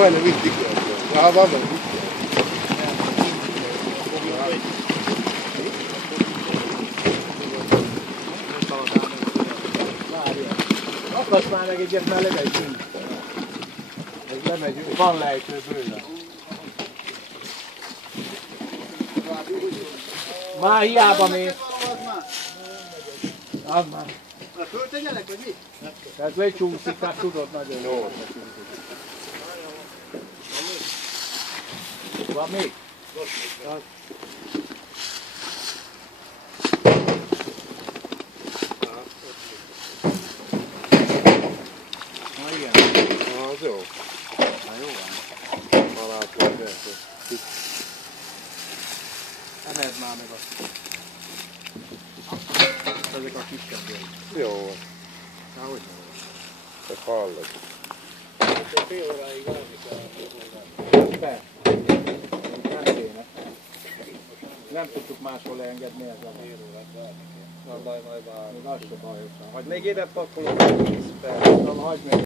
majdnem itt ikertem. Ja, van meg itt. Akarsz már meg egyet, már lemegyünk. Ez lemegyünk, van lejtő bőle. Már hiába mész. Az már. Föltegyenek, vagy mi? Ez lecsúszik, hát tudod nagyon jól. Van még? Na igen. Az jó. Na jó van. Alapból persze. Emeld már meg azt. Ezek a kisebbek. Jó van. Na hogy nem van? Csak hallod. Fél óráig állni kell. Be. Nem kéne. Nem tudtuk máshol leengedni ezzel. Fél órát várni kell. Na, majd várni. Még az se baj, hogyha Még ide pakolok 10 perc. hagyd meg.